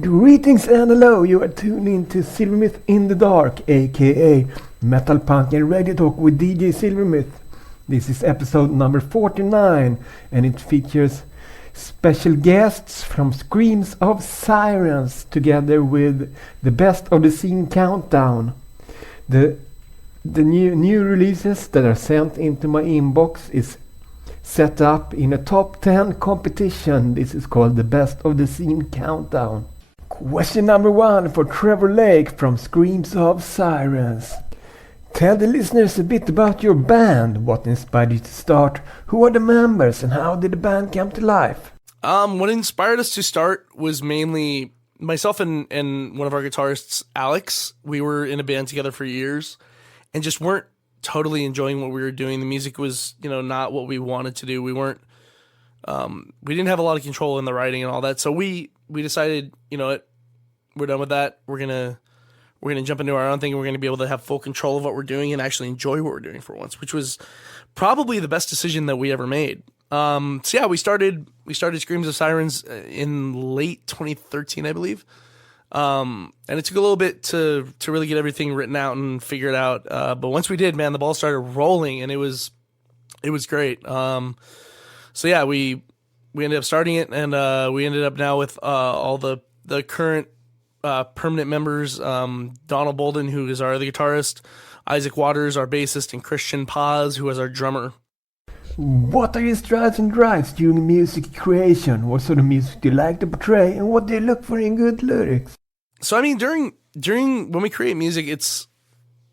Greetings and hello, you are tuned in to Silvermyth in the Dark, aka Metal Punk and Radio Talk with DJ Silvermyth. This is episode number 49 and it features special guests from Screams of Syrens together with the Best of the Scene Countdown. The new releases that are sent into my inbox is set up in a top 10 competition. This is called the Best of the Scene Countdown. Question number 1 for Trevor Lake from Screams of Syrens. Tell the listeners a bit about your band. What inspired you to start? Who are the members and how did the band come to life? What inspired us to start was mainly myself and one of our guitarists, Alex. We were in a band together for years and just weren't totally enjoying what we were doing. The music was, not what we wanted to do. We didn't have a lot of control in the writing and all that. So we decided, what, we're done with that. We're gonna jump into our own thing and we're gonna be able to have full control of what we're doing and actually enjoy what we're doing for once, which was probably the best decision that we ever made. We started Screams of Syrens in late 2013, I believe. And it took a little bit to really get everything written out and figure it out. But once we did, man, the ball started rolling and it was great. We ended up starting it and, we ended up now with, all the current, permanent members, Donald Bolden, who is our other guitarist, Isaac Waters, our bassist, and Christian Paz, who is our drummer. What are your strides and drives during music creation? What sort of music do you like to portray and what do you look for in good lyrics? So, during when we create music,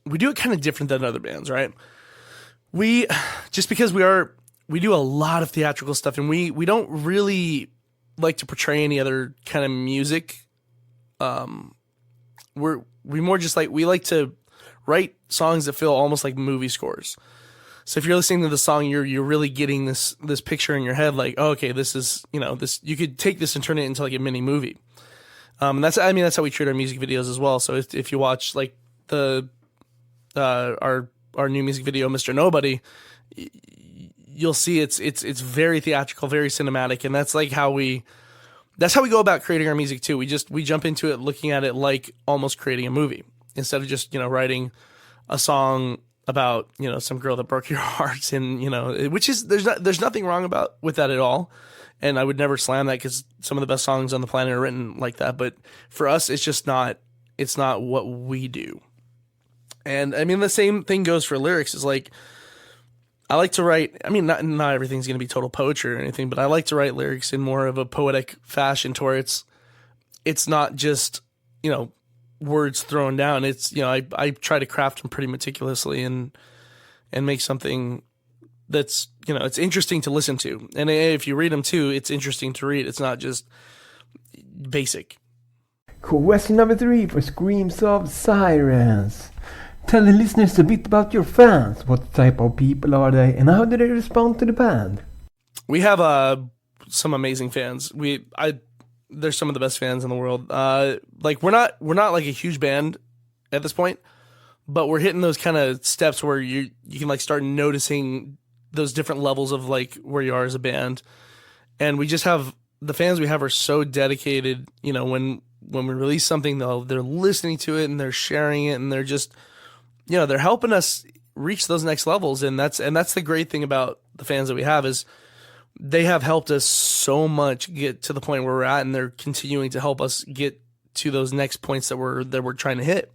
we do it kind of different than other bands, right? Just because we do a lot of theatrical stuff and we don't really like to portray any other kind of music. We more just we like to write songs that feel almost like movie scores. So if you're listening to the song, you're really getting this picture in your head, like, oh, okay, this is, this, you could take this and turn it into like a mini movie. And that's how we treat our music videos as well. So if you watch like our new music video, Mr. Nobody, you'll see it's very theatrical, very cinematic. And that's how we go about creating our music too. We jump into it looking at it like almost creating a movie instead of just, writing a song about, some girl that broke your heart and, which is, there's nothing wrong with that at all. And I would never slam that because some of the best songs on the planet are written like that. But for us, it's not what we do. And the same thing goes for lyrics. Is I like to write, not everything's going to be total poetry or anything, but I like to write lyrics in more of a poetic fashion to where it's not just, words thrown down. It's, I try to craft them pretty meticulously and make something that's, it's interesting to listen to. And if you read them too, it's interesting to read. It's not just basic. Question number 3 for Screams of Syrens. Tell the listeners a bit about your fans. What type of people are they and how do they respond to the band? We have some amazing fans. They're some of the best fans in the world. We're not like a huge band at this point, but we're hitting those kind of steps where you can start noticing those different levels of where you are as a band. And we just have the fans we have are so dedicated. When we release something, they're listening to it and they're sharing it and they're just, they're helping us reach those next levels. And that's the great thing about the fans that we have is they have helped us so much get to the point where we're at, and they're continuing to help us get to those next points that we're trying to hit.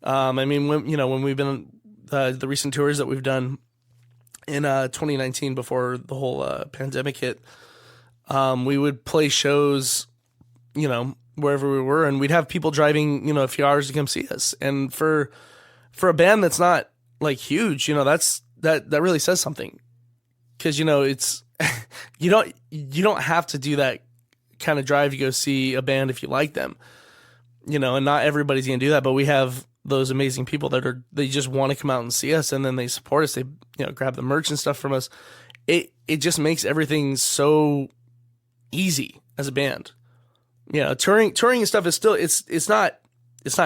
When we've been the recent tours that we've done in 2019 before the whole pandemic hit, we would play shows, wherever we were, and we'd have people driving, a few hours to come see us. And for a band that's not huge, that really says something. Cause it's, you don't have to do that kind of drive to go see a band if you like them, and not everybody's going to do that, but we have those amazing people they just want to come out and see us, and then they support us. They, grab the merch and stuff from us. It just makes everything so easy as a band. Touring and stuff is still, it's not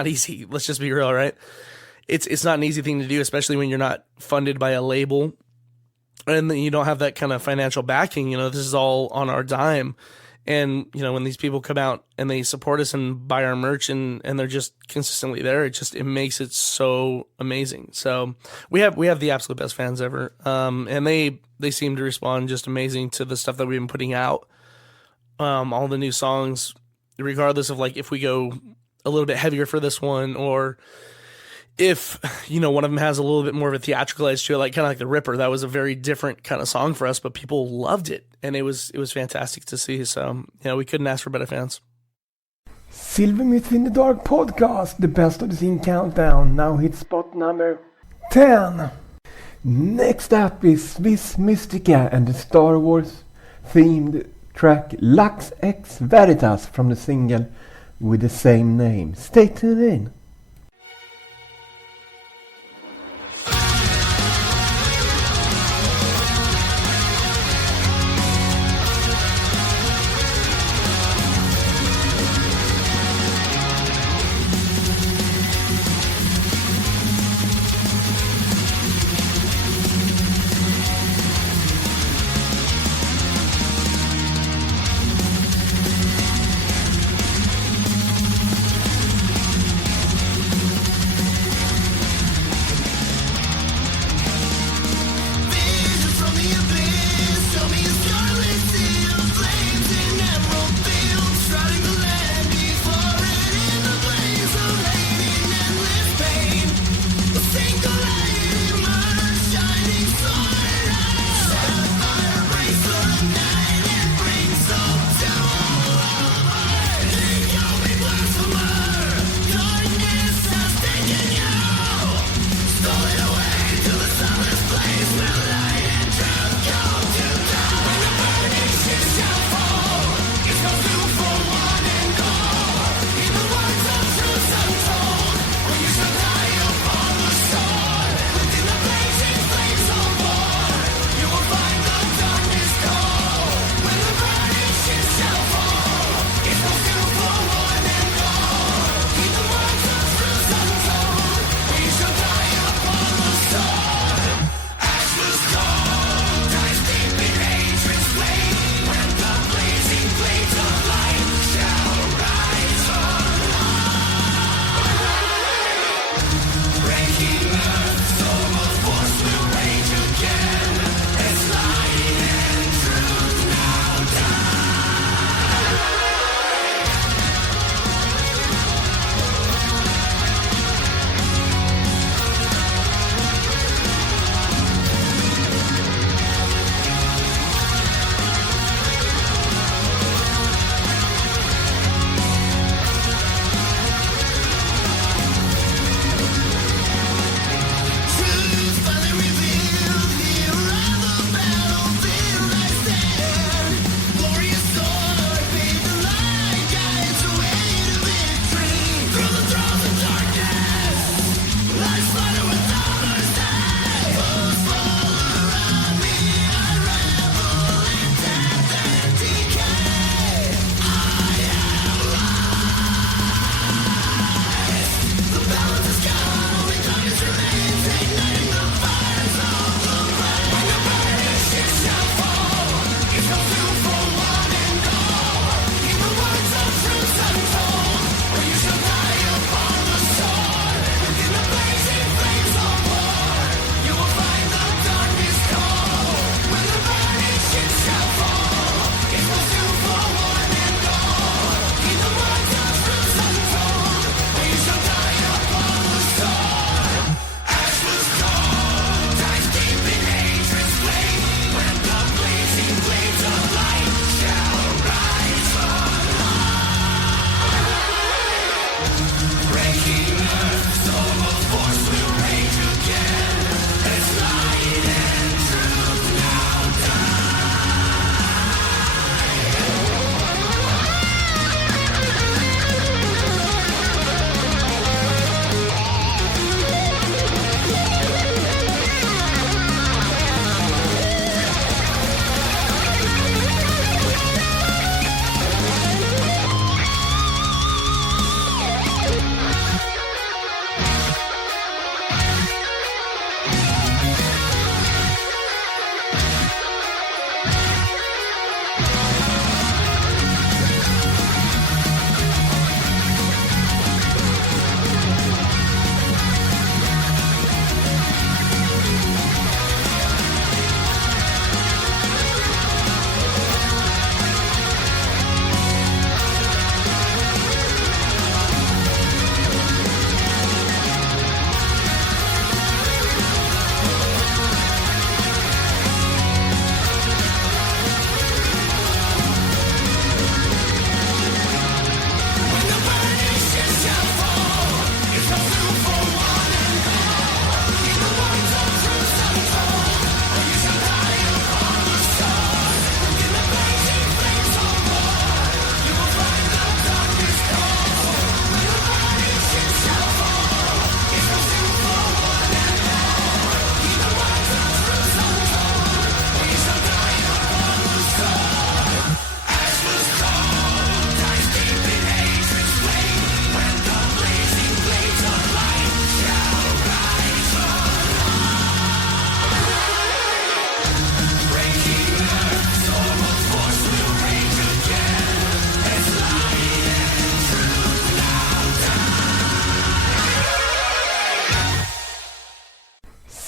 easy. Let's just be real, right? It's not an easy thing to do, especially when you're not funded by a label and then you don't have that kind of financial backing. This is all on our dime. And, you know, when these people come out and they support us and buy our merch and they're just consistently there, it makes it so amazing. So we have the absolute best fans ever. And they seem to respond just amazing to the stuff that we've been putting out. All the new songs, regardless of like if we go a little bit heavier for this one, or if, you know, one of them has a little bit more of a theatrical edge to it, like kind of like The Ripper. That was a very different kind of song for us, but people loved it, and it was fantastic to see. So, you know, we couldn't ask for better fans. Silvermyth in the Dark podcast, the best of the scene countdown, now hits spot number 10. Next up is Vis Mystica and the Star Wars themed track Lux Ex Veritas from the single with the same name. Stay tuned in.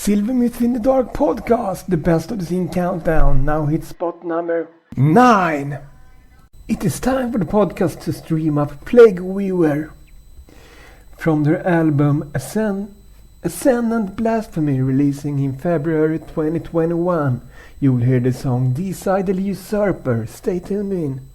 Silver Myth in the Dark podcast, the best of the scene countdown, now hit spot number 9. It is time for the podcast to stream up Plague Weaver. From their album Ascendant Blasphemy, releasing in February 2021, you'll hear the song Decidal Usurper. Stay tuned in.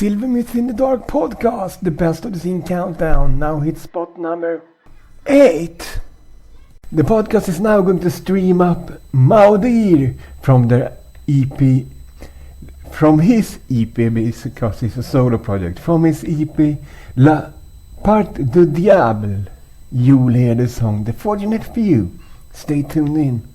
Silver Myth in the Dark podcast, the best of the scene countdown, now hit spot number 8. The podcast is now going to stream up Maudir from their EP, from his EP, because it's a solo project, from his EP La Part du Diable. You'll hear the song The Fortunate Few. Stay tuned in.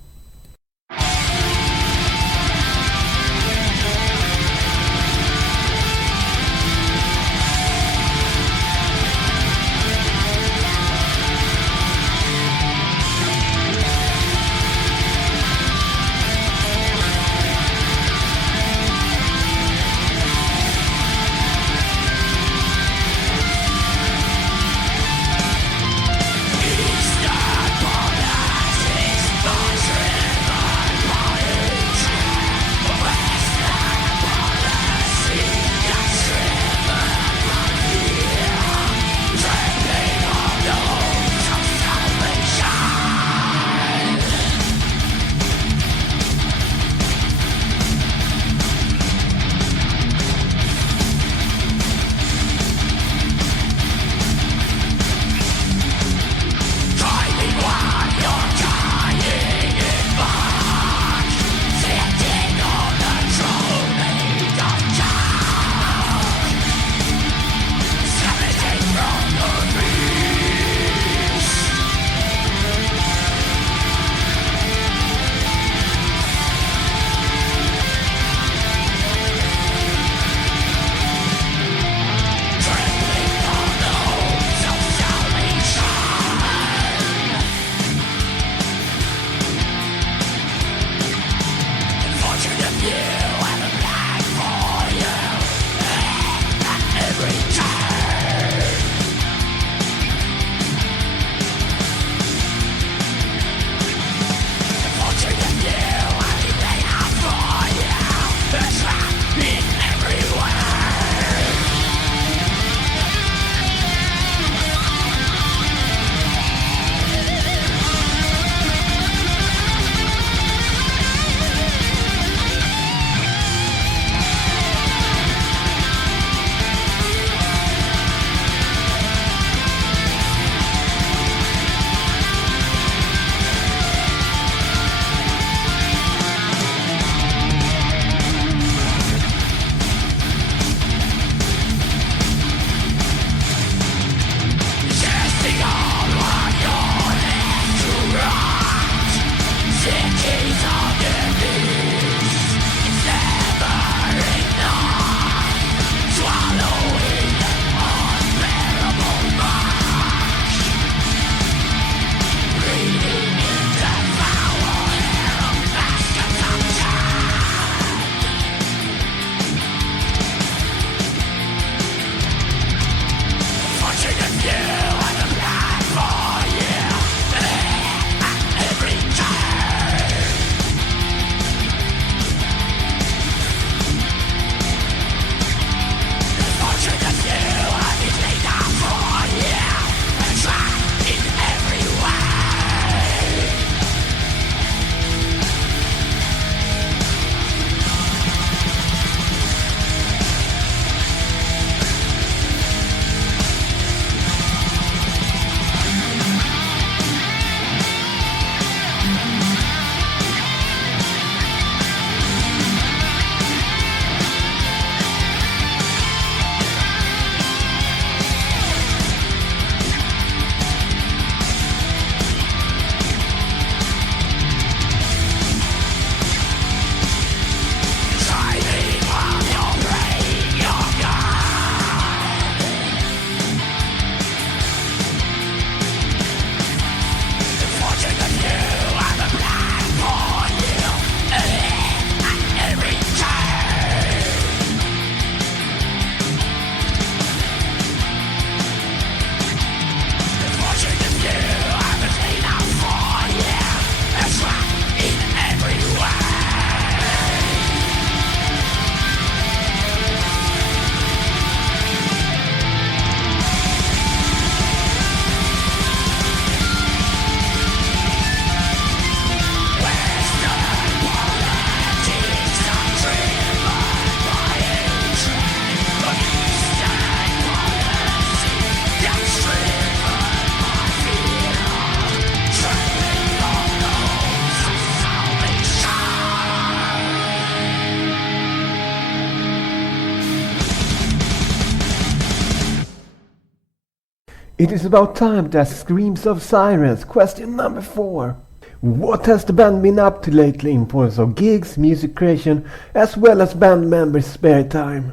It is about time to ask Screams of Syrens. Question number 4. What has the band been up to lately in terms of gigs, music creation, as well as band members' spare time?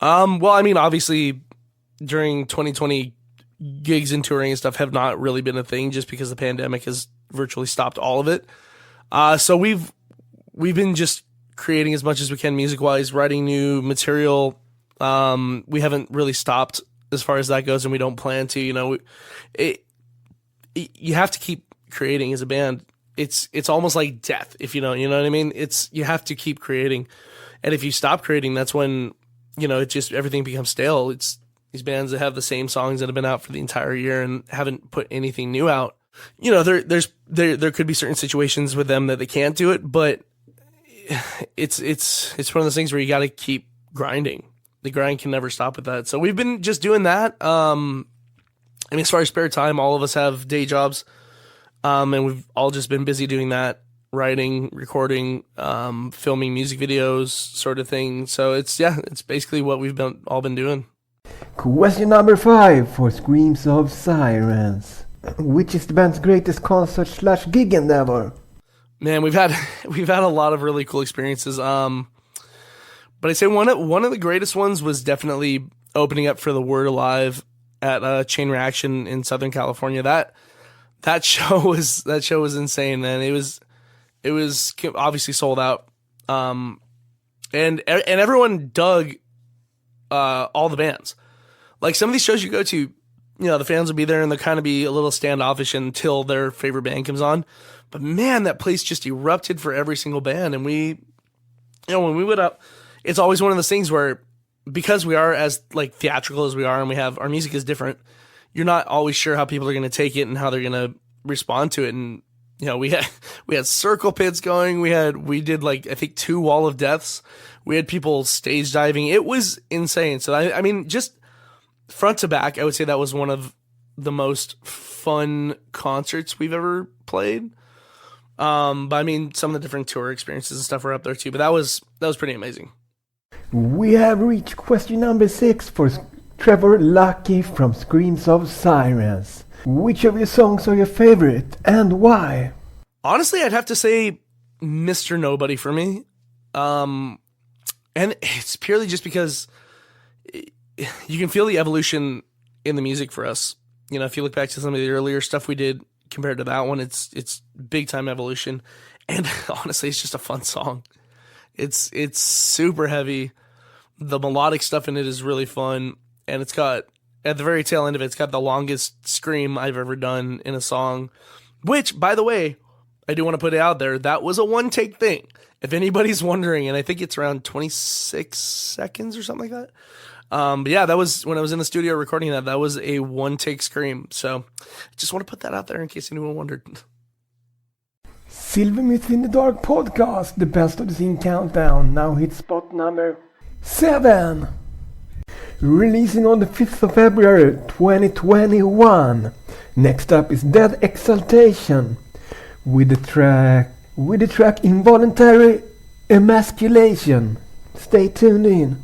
Well, I mean, obviously, during 2020, gigs and touring and stuff have not really been a thing just because the pandemic has virtually stopped all of it. So we've been just creating as much as we can music-wise, writing new material. We haven't really stopped as far as that goes, and we don't plan to. You know, you have to keep creating as a band. It's almost like death, if you know what I mean. You have to keep creating, and if you stop creating, that's when it just everything becomes stale. It's these bands that have the same songs that have been out for the entire year and haven't put anything new out. There could be certain situations with them that they can't do it, but it's one of those things where you got to keep grinding. The grind can never stop with that. So we've been just doing that. I mean, as far as spare time, all of us have day jobs, and we've all just been busy doing that, writing, recording, filming music videos, sort of thing. So it's basically what we've all been doing. Question number 5 for Screams of Syrens. Which is the band's greatest concert/gig endeavor? Man, we've had a lot of really cool experiences. But I'd say one of the greatest ones was definitely opening up for the Word Alive at Chain Reaction in Southern California. That show was insane, man. It was obviously sold out. And everyone dug all the bands. Like some of these shows you go to, the fans will be there and they'll kind of be a little standoffish until their favorite band comes on. But man, that place just erupted for every single band. And when we went up, it's always one of those things where, because we are as like theatrical as we are, and our music is different, you're not always sure how people are going to take it and how they're going to respond to it. And we had circle pits going. We did like I think 2 wall of deaths. We had people stage diving. It was insane. So I mean, just front to back, I would say that was one of the most fun concerts we've ever played. But I mean, some of the different tour experiences and stuff were up there too. But that was pretty amazing. We have reached question number 6 for Trevor Lucky from Screams of Syrens. Which of your songs are your favorite and why? Honestly, I'd have to say Mr. Nobody for me. And it's purely just because you can feel the evolution in the music for us. If you look back to some of the earlier stuff we did compared to that one, it's big time evolution. And honestly, it's just a fun song. It's super heavy. The melodic stuff in it is really fun, and it's got, at the very tail end of it, it's got the longest scream I've ever done in a song, which, by the way, I do want to put it out there, that was a one-take thing. If anybody's wondering, and I think it's around 26 seconds or something like that. But yeah, that was, when I was in the studio recording that was a one-take scream. So I just want to put that out there in case anyone wondered. Silvermyth in the Dark podcast, the best of the scene countdown, now hit spot number 7. Releasing on the 5th of February 2021. Next up is Dead Exaltation with the track Involuntary Emasculation. Stay tuned in.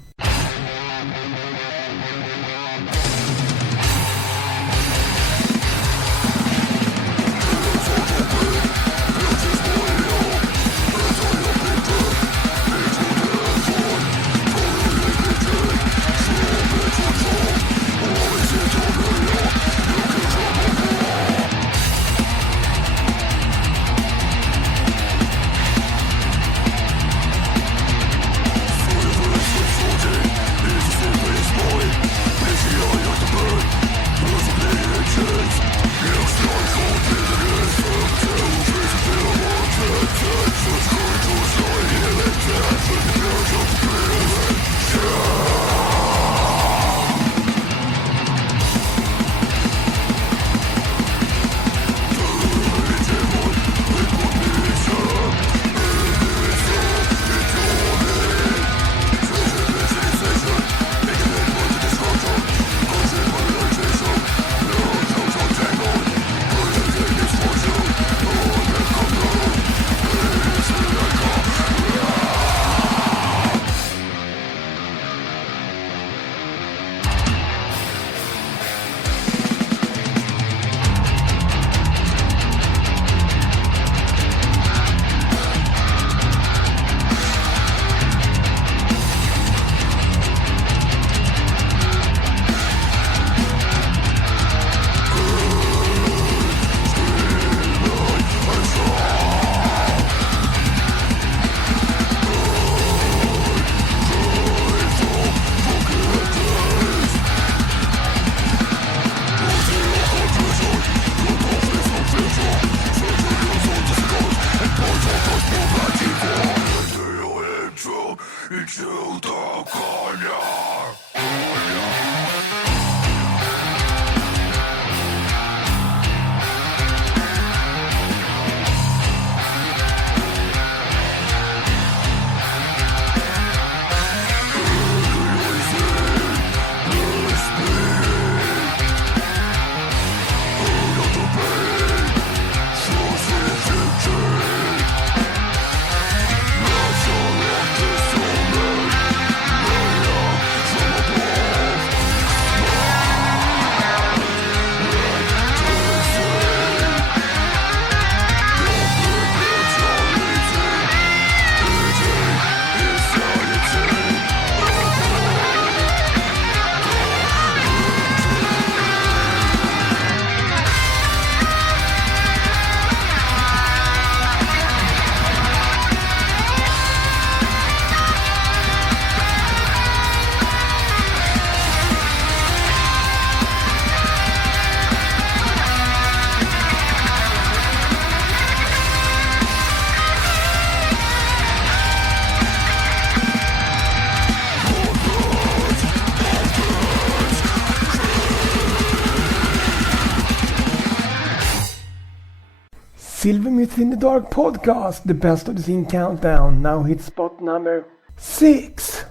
Silvermyth in the Dark podcast, the best of the scene countdown, now hit spot number 6.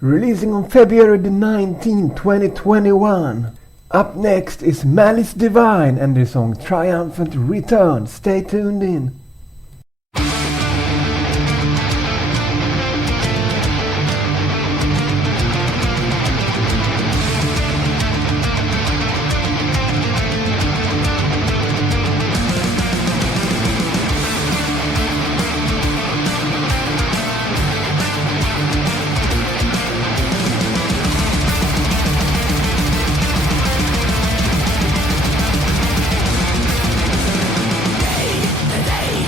Releasing on February the 19th, 2021. Up next is Malice Divine and their song Triumphant Return. Stay tuned in. They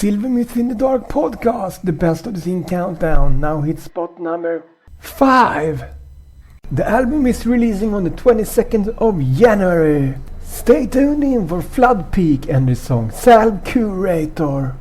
Silvermouth in the Dark podcast, the best of the scene countdown, now hit spot number 5. The album is releasing on the 22nd of January. Stay tuned in for Flood Peak and the song Salve Curator.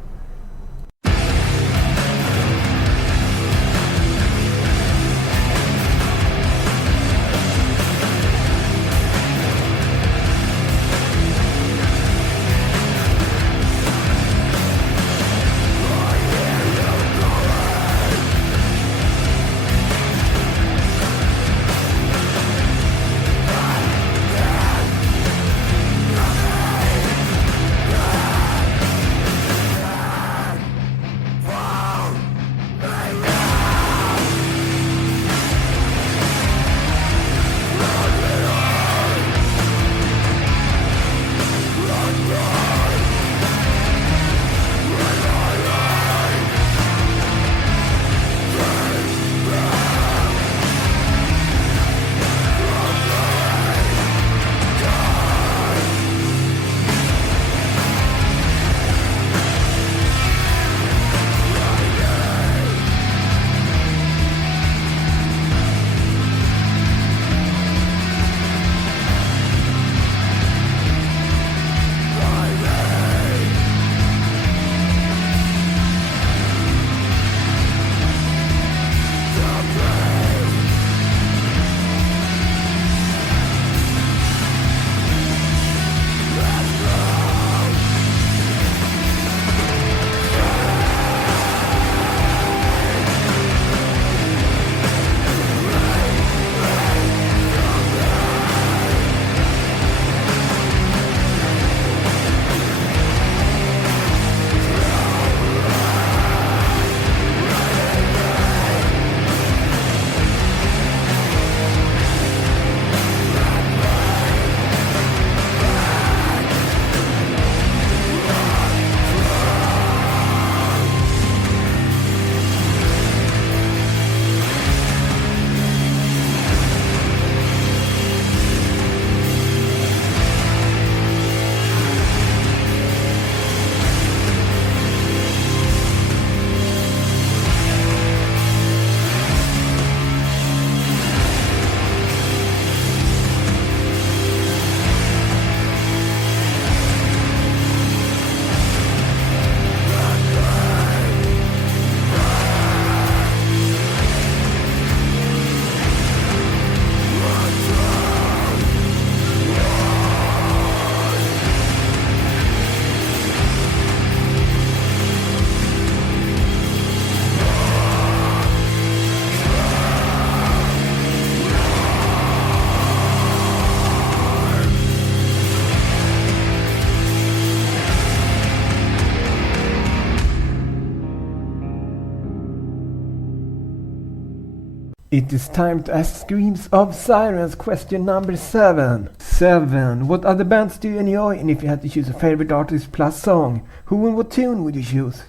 It is time to ask Screams of Syrens question number 7. 7. What other bands do you enjoy, and if you had to choose a favorite artist plus song, who and what tune would you choose?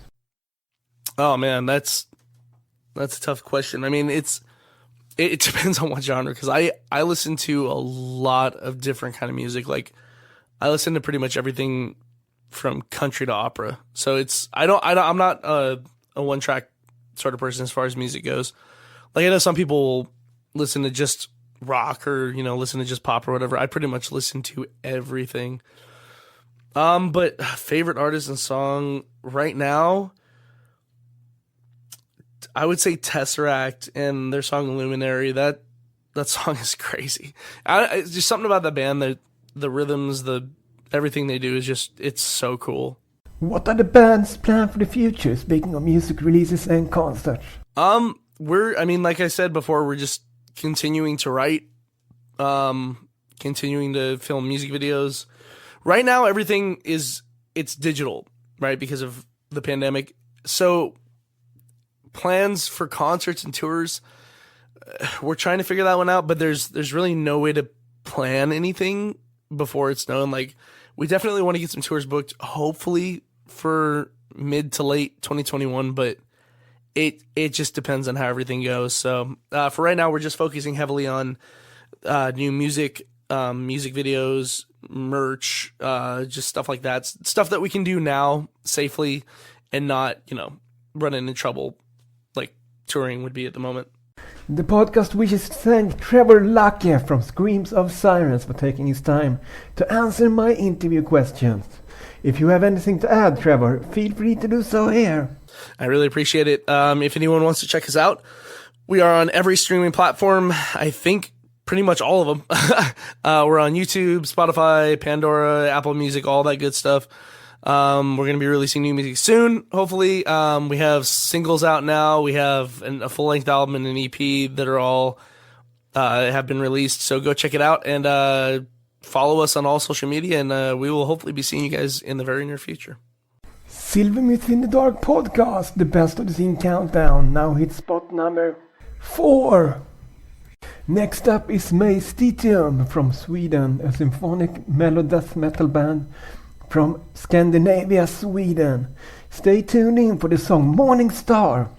Oh man, that's a tough question. I mean, it depends on what genre, because I listen to a lot of different kind of music. Like, I listen to pretty much everything from country to opera. So I'm not a one track sort of person as far as music goes. Like, I know some people listen to just rock or, listen to just pop or whatever. I pretty much listen to everything. But favorite artist and song right now, I would say Tesseract and their song Luminary. That song is crazy. It's just something about that band, the rhythms, everything they do is just, it's so cool. What are the band's plans for the future, speaking of music releases and concerts? Like I said before, we're just continuing to write, continuing to film music videos. Right now, everything it's digital, right? Because of the pandemic. So plans for concerts and tours, we're trying to figure that one out, but there's really no way to plan anything before it's known. Like, we definitely want to get some tours booked, hopefully for mid to late 2021, but it just depends on how everything goes. So for right now, we're just focusing heavily on new music videos, merch, just stuff like that. Stuff that we can do now safely and not, run into trouble like touring would be at the moment. The podcast wishes to thank Trevor Lucky from Screams of Syrens for taking his time to answer my interview questions. If you have anything to add, Trevor, feel free to do so here. I really appreciate it. If anyone wants to check us out, we are on every streaming platform. I think pretty much all of them. We're on YouTube, Spotify, Pandora, Apple Music, all that good stuff. We're going to be releasing new music soon, hopefully. We have singles out now. We have a full-length album and an EP that are all have been released. So go check it out and follow us on all social media, and we will hopefully be seeing you guys in the very near future. Silver Myth in the Dark podcast, the best of the scene countdown, now hit spot number 4. Next up is Maestitium from Sweden, a symphonic melodeath metal band from Scandinavia, Sweden. Stay tuned in for the song Morning Star.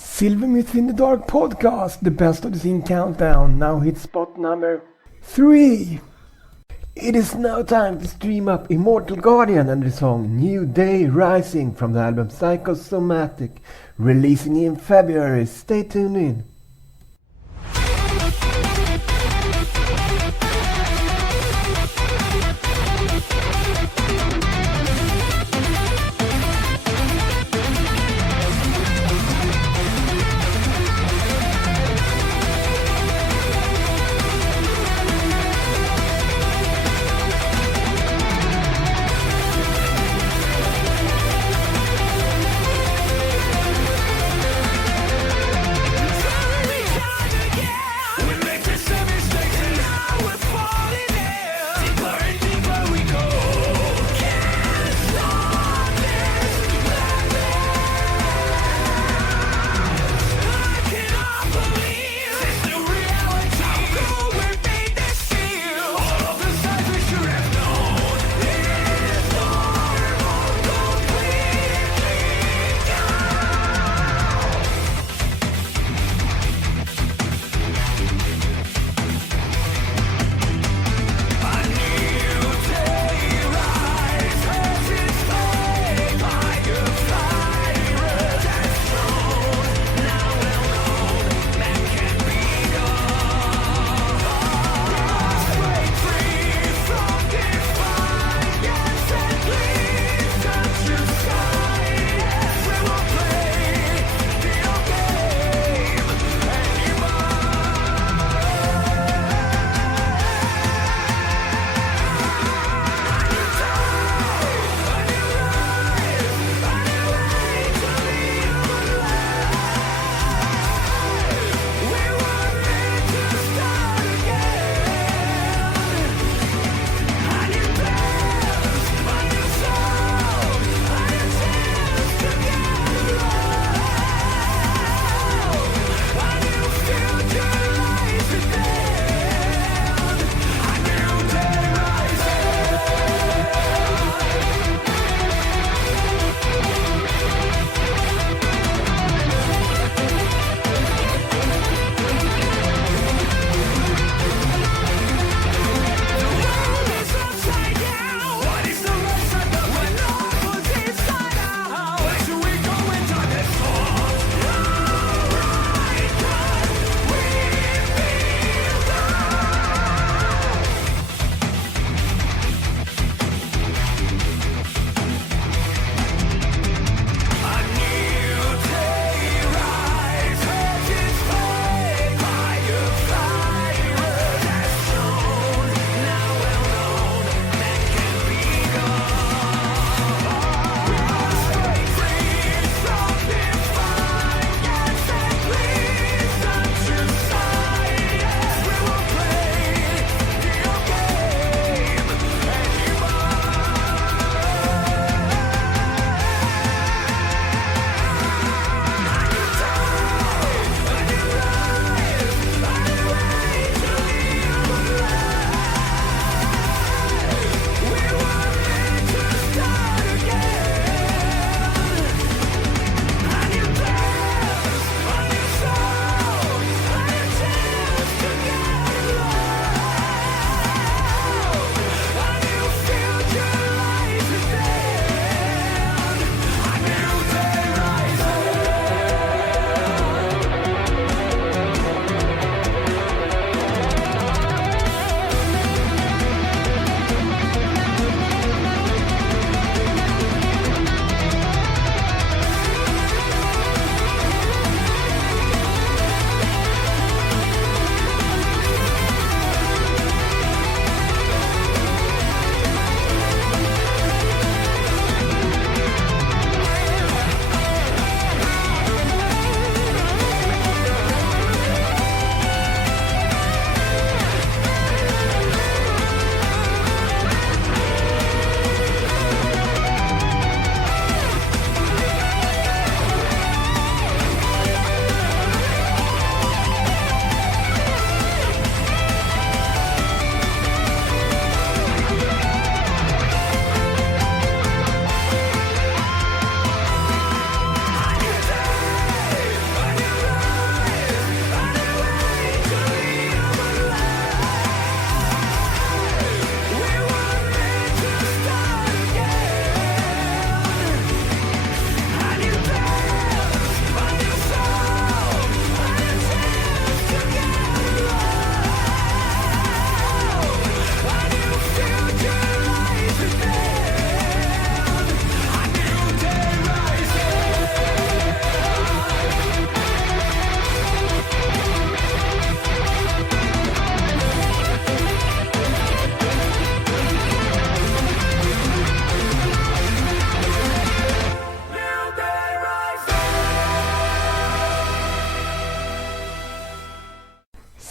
Silvermyth in the Dark podcast, the best of the scene countdown, now hits spot number 3. It is now time to stream up Immortal Guardian and the song New Day Rising from the album Psychosomatic, releasing in February. Stay tuned in.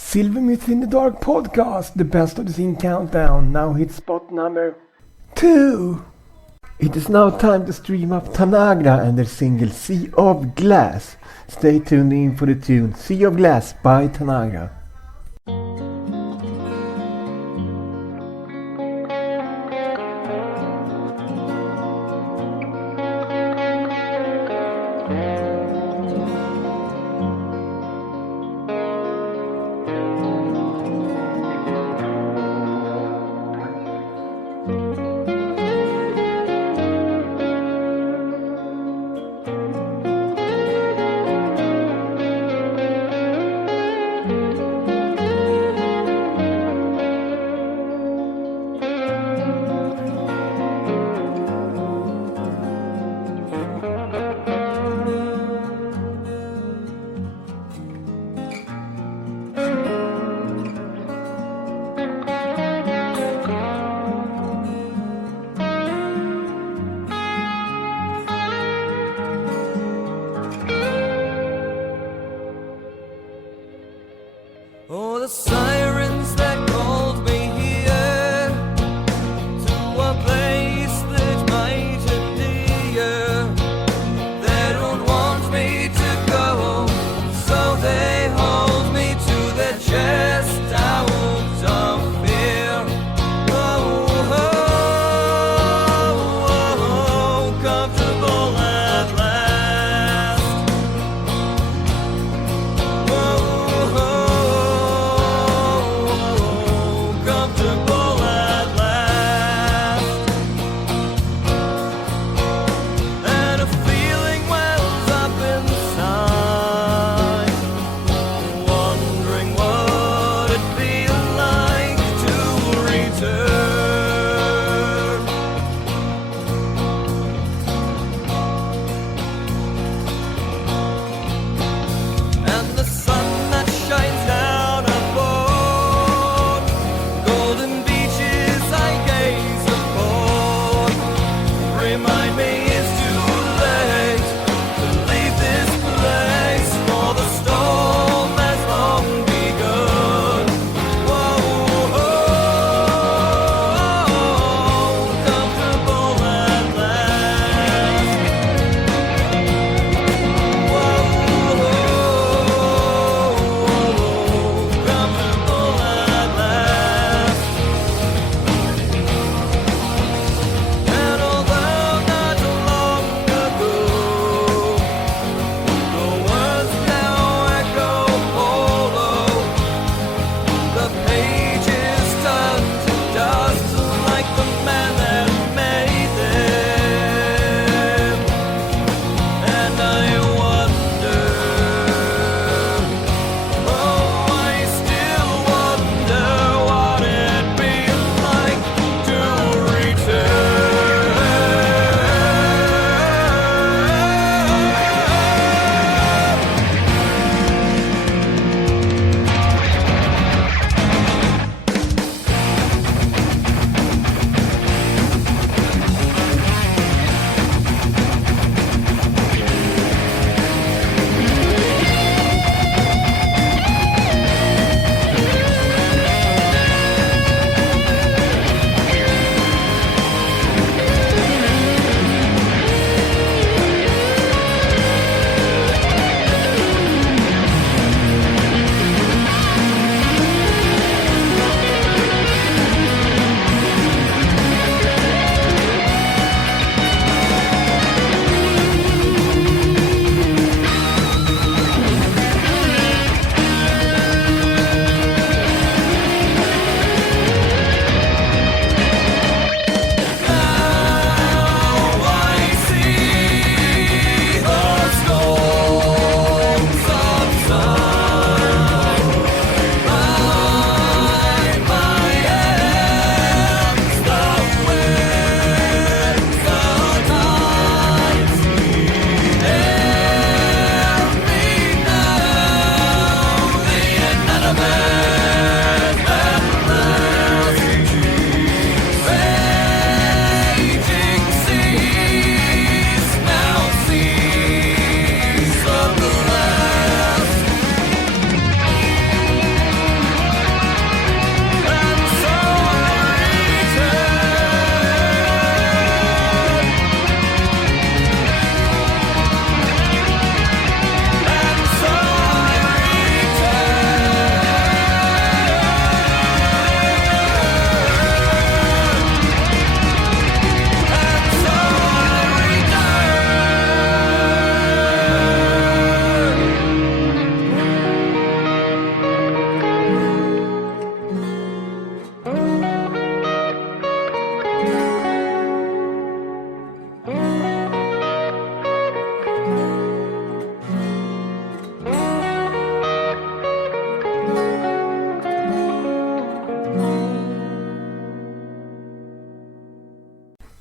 Silvermyth in the Dark podcast, the best of the scene countdown, now hit spot number 2. It is now time to stream up Tanagra and their single Sea of Glass. Stay tuned in for the tune Sea of Glass by Tanagra.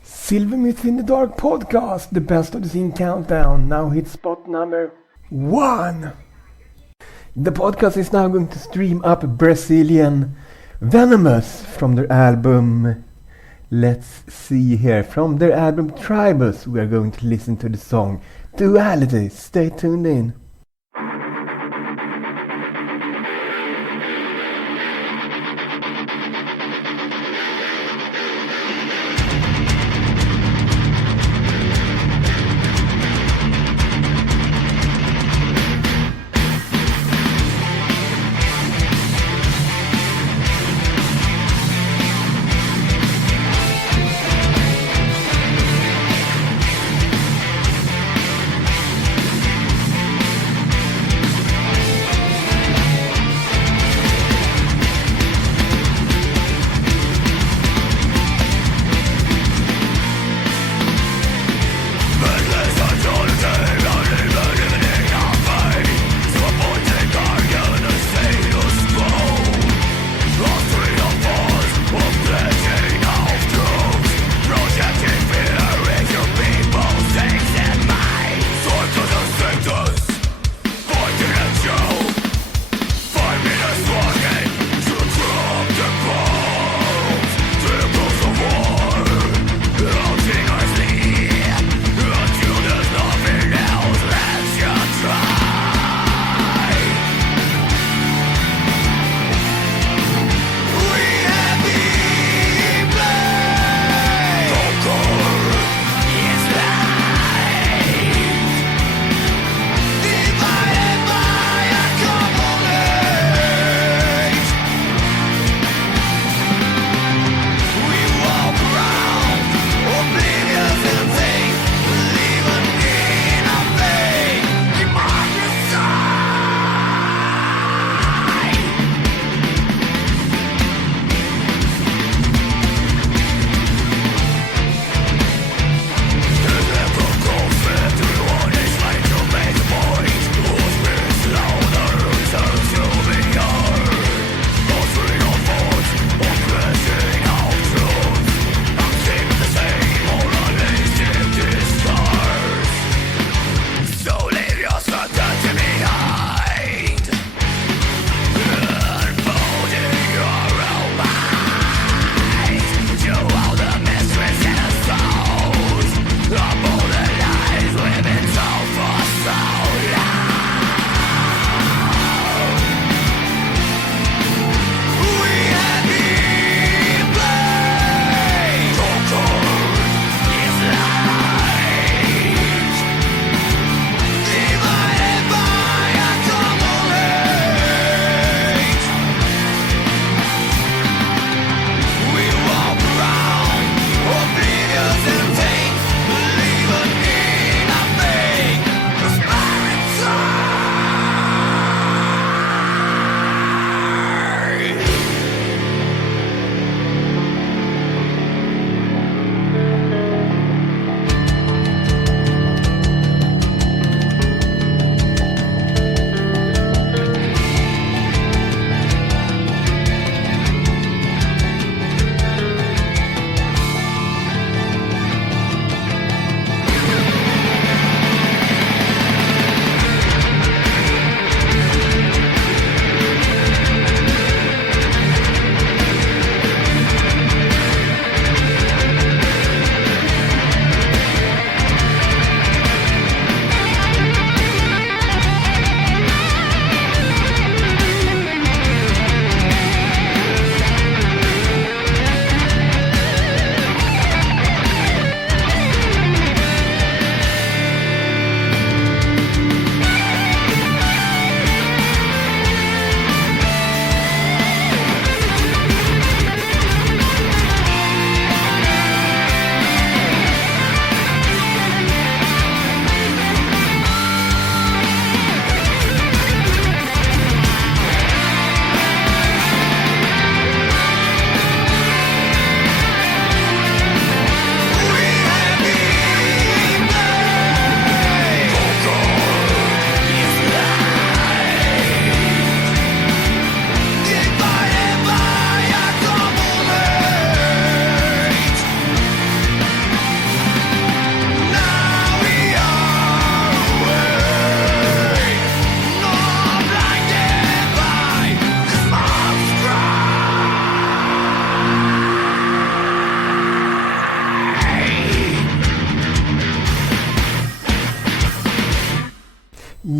Silvermyth in the Dark podcast, the best of the scene countdown, now hit spot number 1. The podcast is now going to stream up Brazilian Venomous from their album, let's see here, from their album Tribus. We are going to listen to the song Duality. Stay tuned in.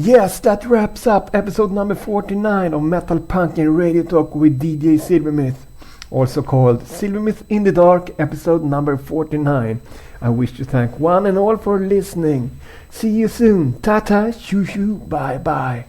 Yes, that wraps up episode number 49 of Metal Punk and Radio Talk with DJ Silvermith, also called Silvermith in the Dark, episode number 49. I wish to thank one and all for listening. See you soon. Ta-ta, shoo-shoo, bye-bye.